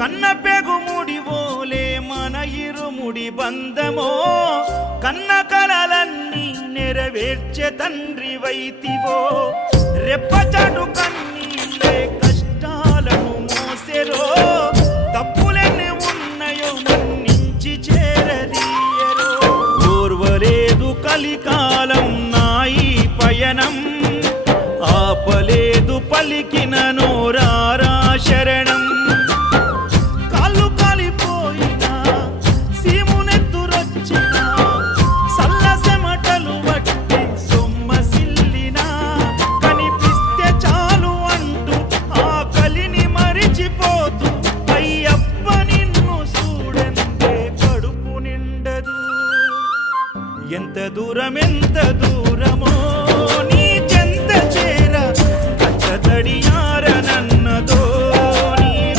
కన్న పెగుముడి ఓలే మన ఇరుముడి బంధమో కన్న కలలన్నీ నెరవేర్చే తండ్రి వైతివో రెప్పచాటు కన్నీళ్ళే కష్టాలను మోసెరో తప్పులెన్ని ఉన్నాయో మన్నించి చేరదీయరో ఓర్వలేదు కలికాలం నాయి పయనం ఆపలేదు పలికిన నోరారా శరణం కాళ్ళు కాలిపోయినా సీమునెత్తురొచ్చినా సల్ల సెమటలు వట్టి సొమ్మసిల్లినా కనిపిస్తే చాలు అంటూ ఆ కలిని మరిచిపోతూ అయ్యప్ప నిన్ను చూడందే కడుపు నిండదు ఎంత దూరం